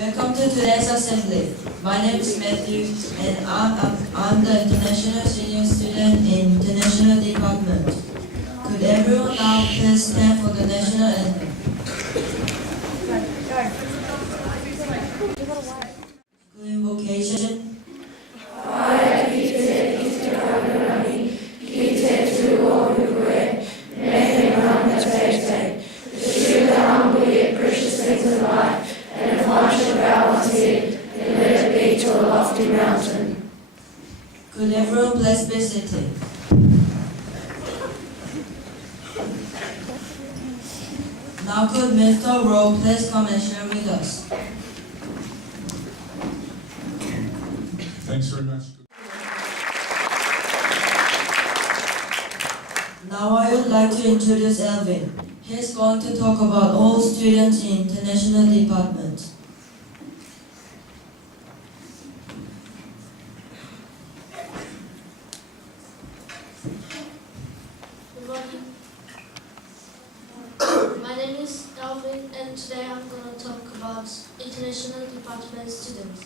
Welcome to today's assembly. My name is Matthew and I'm the International Senior Student in International Department. Could everyone now please stand for the national anthem? School invocation. Could everyone please be seated? Now could Mr. Rowe please come and share with us? Thanks very much. Now I would like to introduce Elvin. He is going to talk about all students in International Department. Good morning. My name is Alvin and today I'm going to talk about International Department students.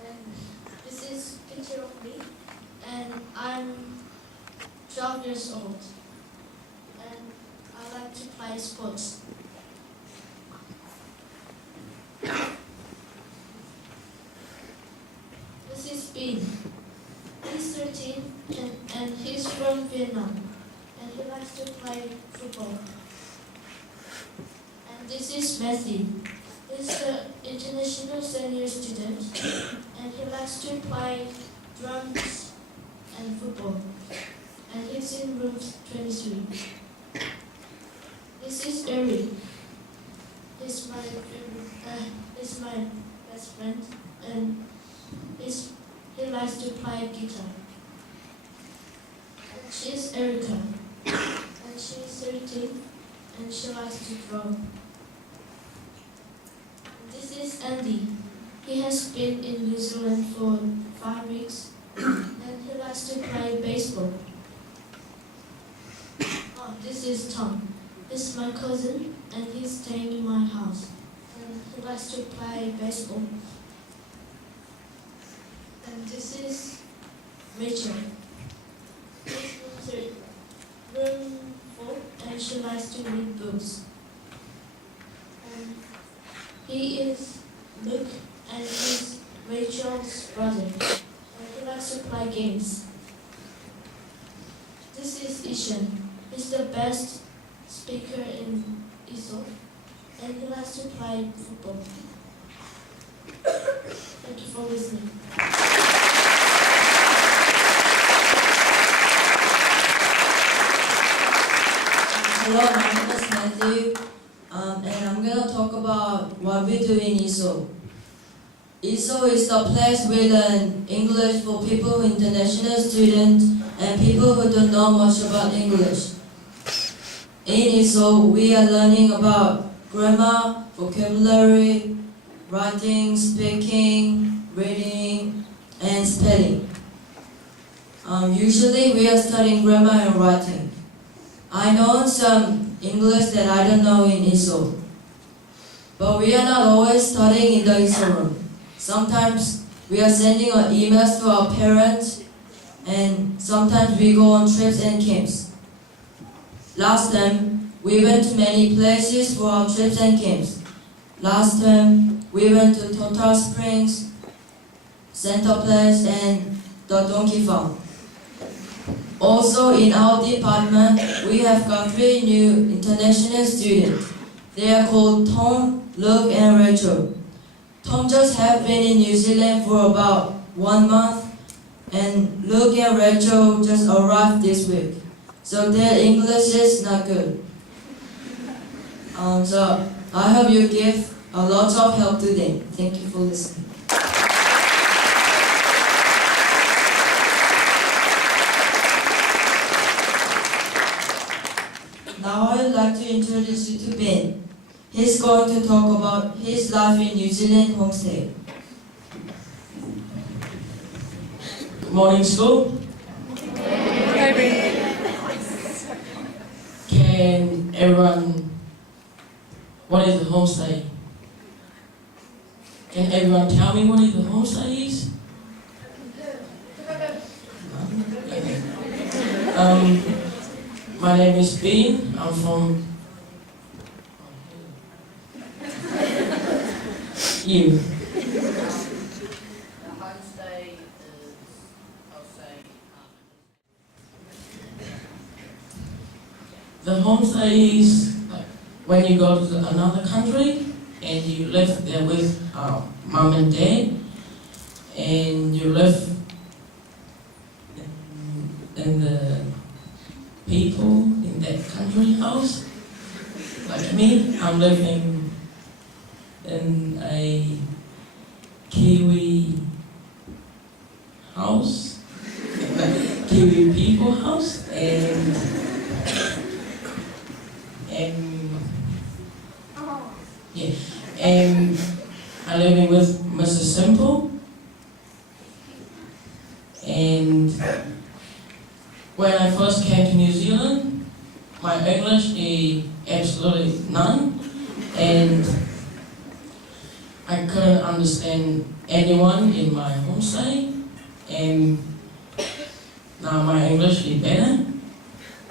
And this is a picture of me and I'm 12 years old and I like to play sports. This is Bean. He's 13 and he's from Vietnam and he likes to play football. And this is Matthew. He's an international senior student and he likes to play drums and football. And he's in room 23. This is Eric. He's my best friend and he likes to play guitar. And she's Erica, and she's 13, and she likes to draw. And this is Andy. He has been in New Zealand for 5 weeks, and he likes to play baseball. Oh, this is Tom. He's my cousin, and he's staying in my house, and he likes to play baseball. And this is Rachel. She's room 4 and she likes to read books. And he is Luke and he's Rachel's brother. And he likes to play games. This is Ishan. He's the best speaker in ISO and he likes to play football. Thank you for listening. Hello, my name is Matthew, and I'm going to talk about what we do in ISO. ISO is the place we learn English for people who are international students and people who don't know much about English. In ISO, we are learning about grammar, vocabulary, writing, speaking, reading, and spelling. Usually we are studying grammar and writing. I know some English that I don't know in ISO. But we are not always studying in the ISO room. Sometimes we are sending emails to our parents and sometimes we go on trips and camps. Last time, we went to many places for our trips and camps. Last time, we went to Total Springs, Center Place, and the Donkey Farm. Also, in our department, we have got 3 new international students. They are called Tom, Luke, and Rachel. Tom just have been in New Zealand for about 1 month, and Luke and Rachel just arrived this week. So their English is not good. So I hope you give a lot of help to them. Thank you for listening. Now I would like to introduce you to Ben. He's going to talk about his life in New Zealand homestay. Good morning, school. Can everyone, what is the homestay? Can everyone tell me what is the homestay is? My name is Bean. I'm from you. The homestay is, I'll say, The homestay is like when you go to another country and you live there with mom and dad, and you live in the people in that country house. Like me, I'm living in a Kiwi house, Kiwi people house, and yeah, and I'm living with Mr. Simple, and when I first came to New Zealand, my English is absolutely none, and I couldn't understand anyone in my homestay, and now my English is better,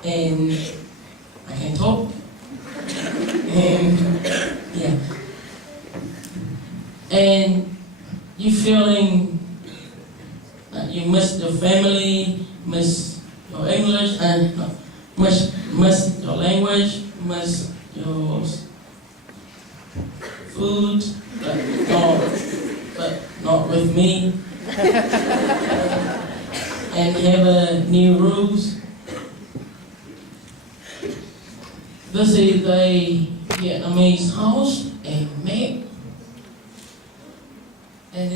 and I can talk, and yeah, and you feeling that you miss your family, miss your English, and miss your language, miss your food, but not with me. And have new rules. This is the Vietnamese house and map. And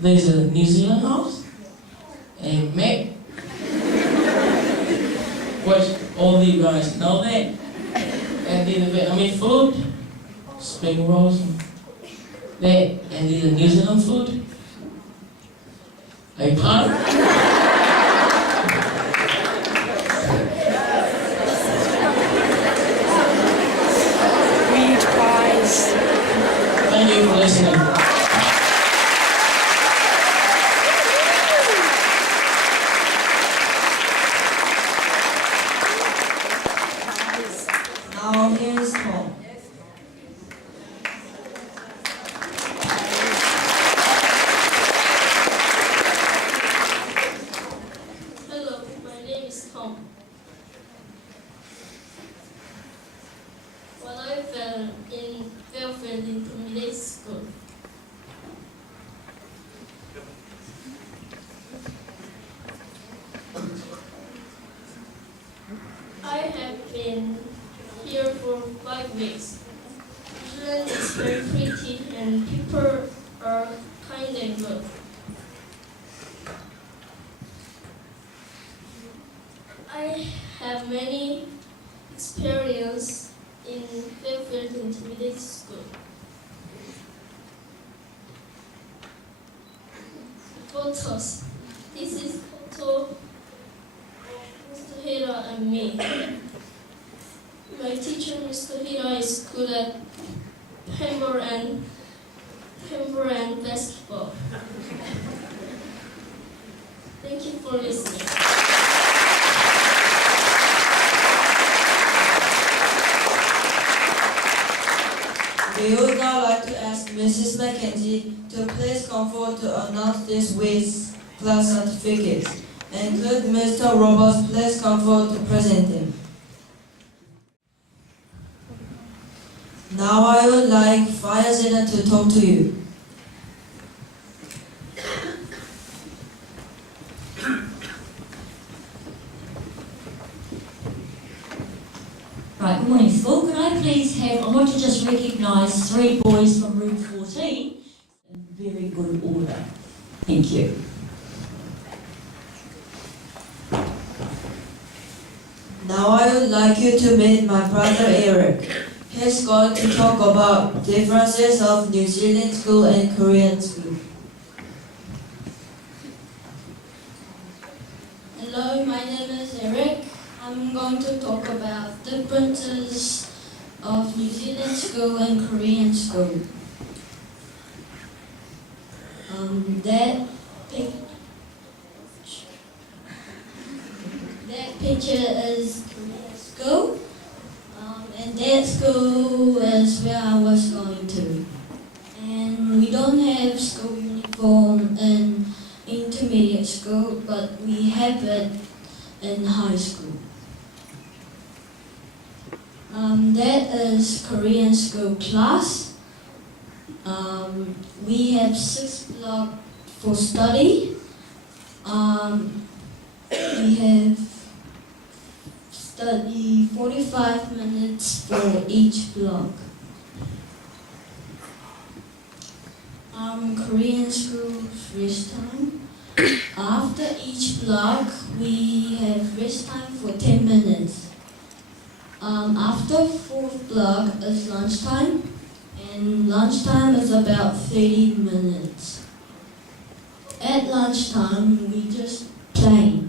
there's a New Zealand house and map. Which all of you guys know that. And then the Vietnamese food, spring rolls, that, and then the New Zealand food, a pot. Thank you for listening. Now here's Tom. Hello, my name is Tom. When I fell in Fairfield Intermediate School, I have been here for 5 weeks. New Zealand is very pretty and people are kind and good. I have many experience in Fairfield Intermediate School. Photos. This is photo of Mr. Hira and me. My teacher, Mr. Hira, is good at hammer and basketball. Thank you for listening. We would now like to ask Mrs. Mackenzie to please come forward to announce this week's class certificates. And could Mr. Roberts please come forward to present them. Now I would like Fire Zeta to talk to you. Right, good morning school. Could I please have, I want to just recognise 3 boys from room 14 in very good order. Thank you. Now I would like you to meet my brother Eric. He's going to talk about differences of New Zealand school and Korean school. Hello, my name is Eric. I'm going to talk about differences of New Zealand school and Korean school. That picture is Korean school, and that school is where I was going to. And we don't have school uniform in intermediate school, but we have it in high school. That is Korean school class. We have 6 blocks for study. We have study 45 minutes for each block. Korean school rest time. After each block, we have rest time for 10 minutes. After 4th block is lunchtime, and lunchtime is about 30 minutes. At lunchtime, we just play.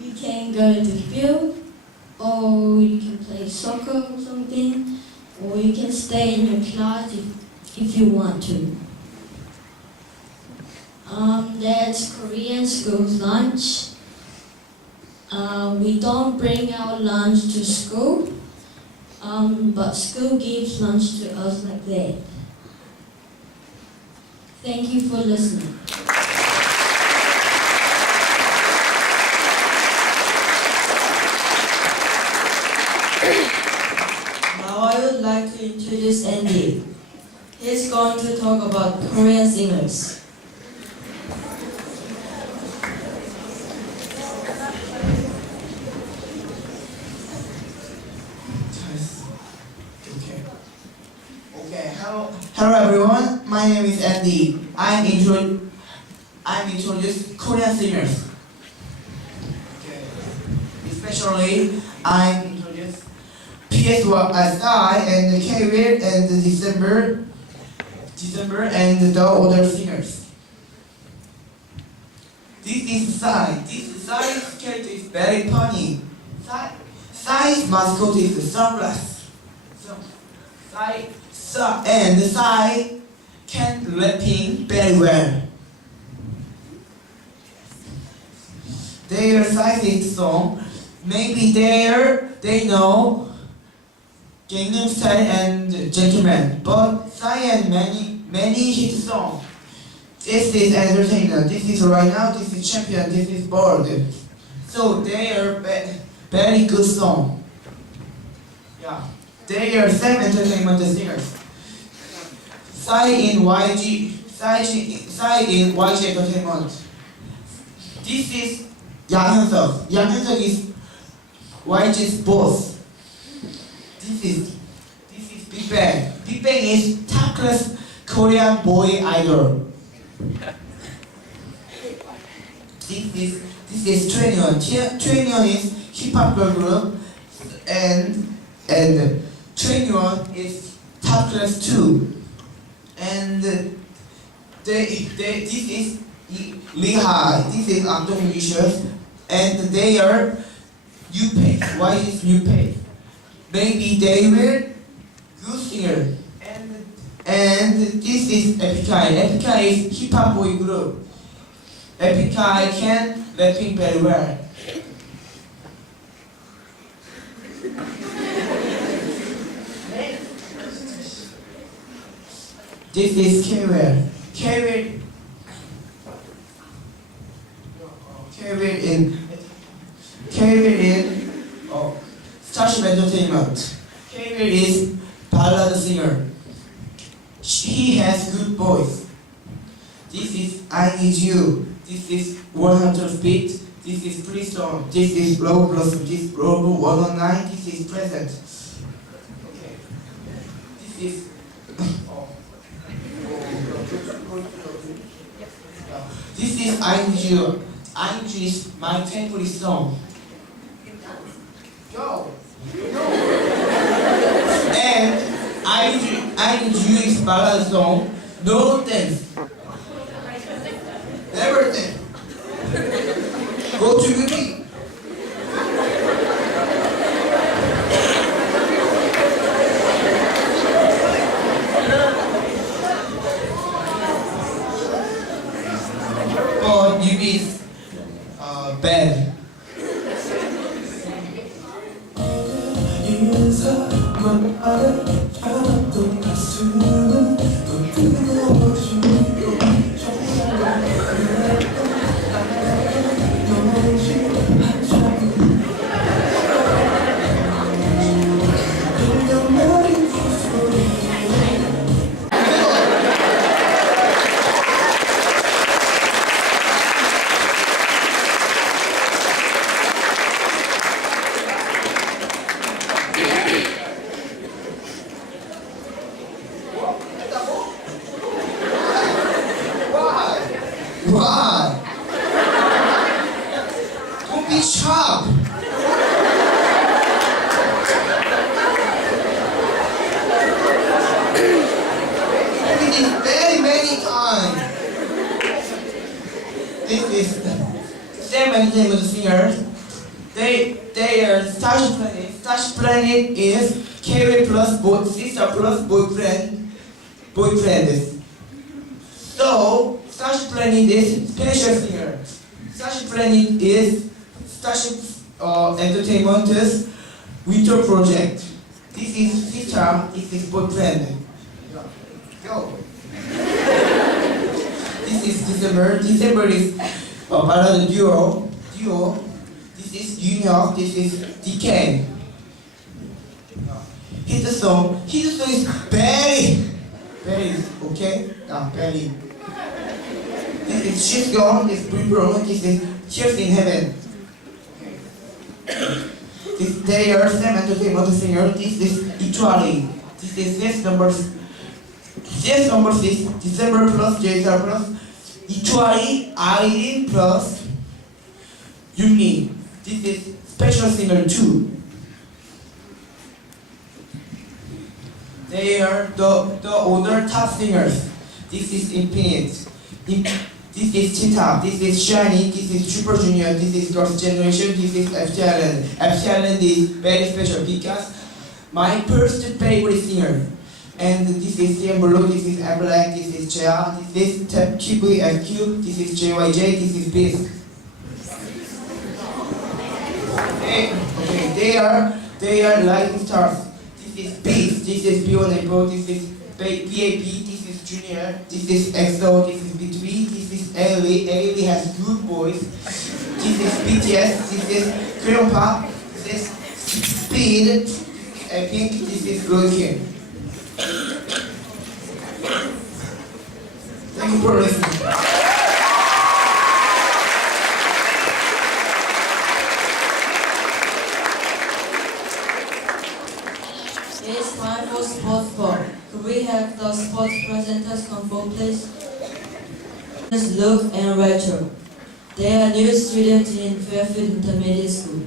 You can go to the field, or you can play soccer or something, or you can stay in your class if you want to. That's Korean school's lunch. We don't bring our lunch to school, but school gives lunch to us like that. Thank you for listening. Now I would like to introduce Andy. He's going to talk about Korean singers. Okay. Hello everyone. My name is Andy. I'm introduce Korean singers. Okay. Especially I'm introduce PSY and K-Will and December and the other singers. This is Psy. Psy's character is very funny. Psy's mascot is the sunglass. And Psy can rapping very well. Their Psy's song, maybe they know Gangnam Style and Gentleman, but Psy and many hit songs. This is entertainer. This is right now. This is champion. This is board. So they are very good song. Yeah, they are same entertainment singers. Psy in YG Entertainment. This is Yang Hyun-suk. Yang Hyun-suk is YG's boss. This is Big Bang. Big Bang is top class Korean boy idol. This is 2NE1. 2NE1 is hip hop girl group, and 2NE1 is top class too. And this is Lee-Hi. This is Angdong Vicious, and they are new page. Why is new page? Maybe they were good singer. And this is Epic High. Epic High is hip hop boy group. Epic High can rapping very well. This is K-Will. K-Will in Starship Entertainment. K-Will is ballad singer. He has good voice. This is I Need You. This is 100 Feet. This is Freestone. This is Low Blossom. This is Robo 109. This is Present. Okay. This is This is I Need You. I Need You is my favorite song. Go. And I Need You is ballad song. No dance. Never dance. Go to movie. bed. 인사만 하는 않았던 가슴은 또 뜨거워지고 Why? Don't be sharp. I did this very many times. This is Sam and Tim the singers. They are Starship Planet. Starship Planet is Carrie plus sister plus boyfriend. So Starship Planet is special singer. Starship Planet is Starship Entertainment's winter project. This is sister. This is boyfriend. Go. This is December. December is ballad duo. This is Junior. This is DK. His song is very okay. Very. This is She's Gone. This is Bring Brown. This is Cheers in Heaven. They are Sam Entertainment singer. This is Ituali. This is this number 6, December plus Jason plus Ituali, Irene plus Yumi. This is special singer 2. They are the older top singers. This is Infinite. This is Cheetah. This is Shiny. This is Super Junior. This is Girls' Generation. This is FT Island is very special because my first favorite singer. And this is CM Blue. This is Black. This is Jia. This is TQFQ. This is JYJ. This is Beast. Okay, they are lightning stars. This is Beast. This is Beyond. This is VAP. This is Junior. This is EXO. This is B2B. This is Ailey. Ailey has good voice. This is BTS. This is Korean Pop. This is Speed. I think this is Roykin. Thank you for listening. It's time for sports ball. Could we have the sports presenters come forward, please? Miss Luke and Rachel. They are new students in Fairfield Intermediate School.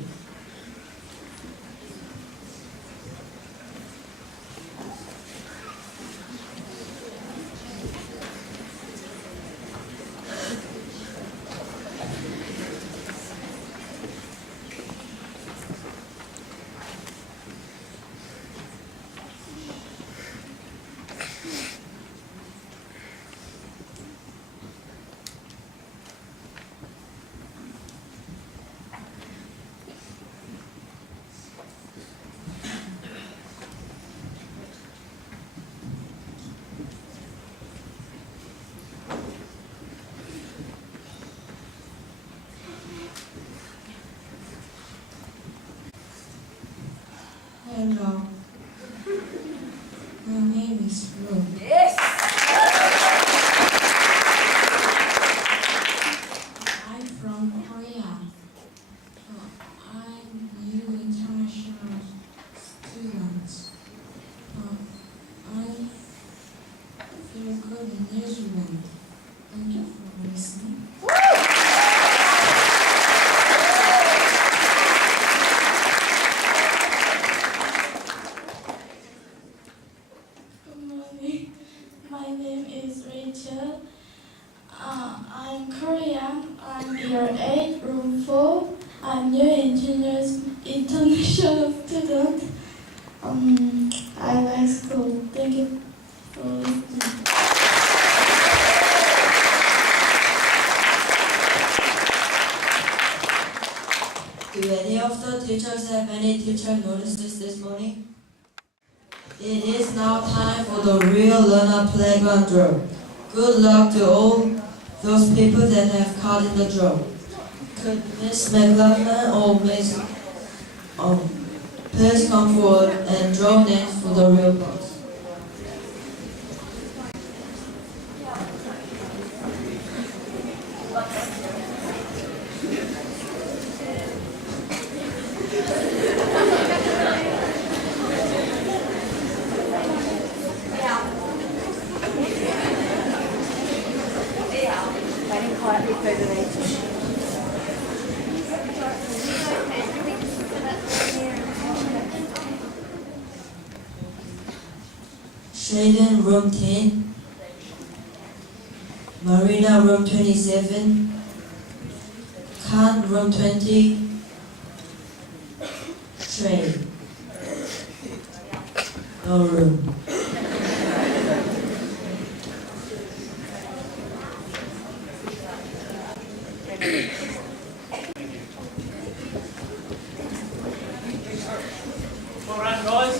Hello. My name is Luke. Yes! I'm from Korea. I'm new international student. I feel good in New Zealand. Thank you for listening. Good morning. My name is Rachel. I'm Korean. I'm year 8, room 4. I'm new international student. I like school. Thank you for listening. Do any of the teachers have any teacher notices this morning? It is now time for the real learner playground drill. Good luck to all those people that have caught in the drill. Could Miss McLaughlin or Miss please come forward and draw names for the real box. Waiting quietly for the meeting. Shaden, room 10. Marina, room 27. Khan, room 20. Trey. No room. Well done, guys.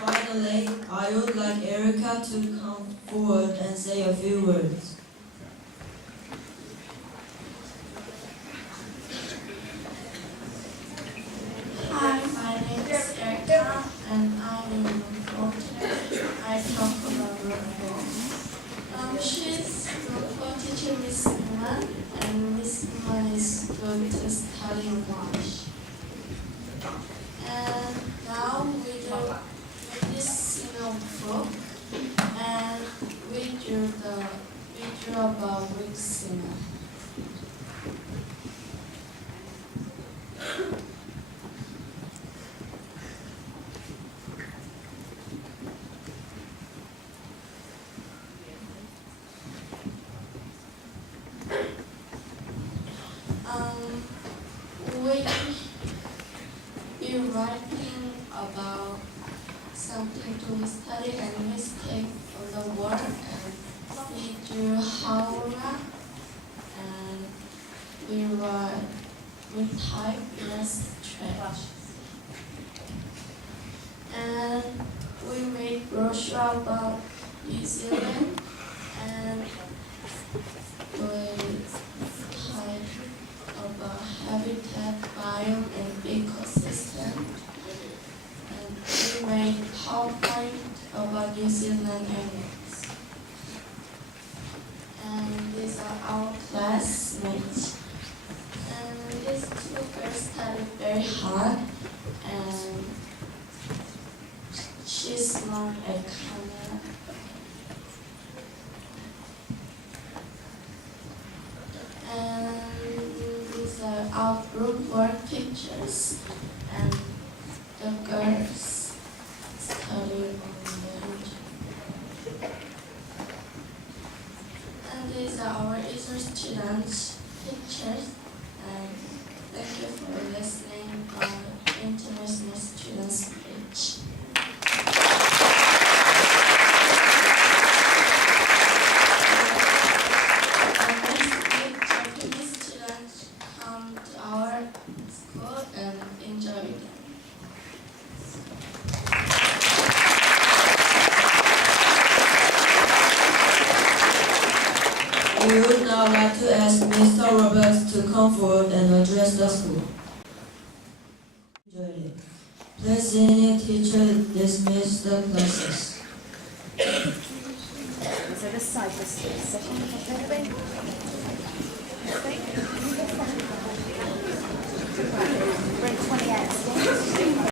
Finally, I would like Erica to come forward and say a few words. Hi, my name is Erica and I'm in room 14. I talk about room 4. She's room 4 teacher Miss Iman and Miss Iman is going to study English. And now we do this single book and we drew about Rick Singer. We writing about something to study and mistake of the word and we drew Haura and we type less trash. And we made brochure about New Zealand and we type about habitat, biome, and ecosystem. And we made PowerPoint about New Zealand animals. And these are our classmates. And these two girls studied very hard. And she's smart at camera. And these are our group work pictures, and the girls study on the internet. And these are our ESOL students' pictures, and thank you for listening on International Students page. We would now like to ask Mr. Roberts to come forward and address the school. Enjoyed it. Please, senior teacher, dismiss the classes. So this side, this second. Grade 28.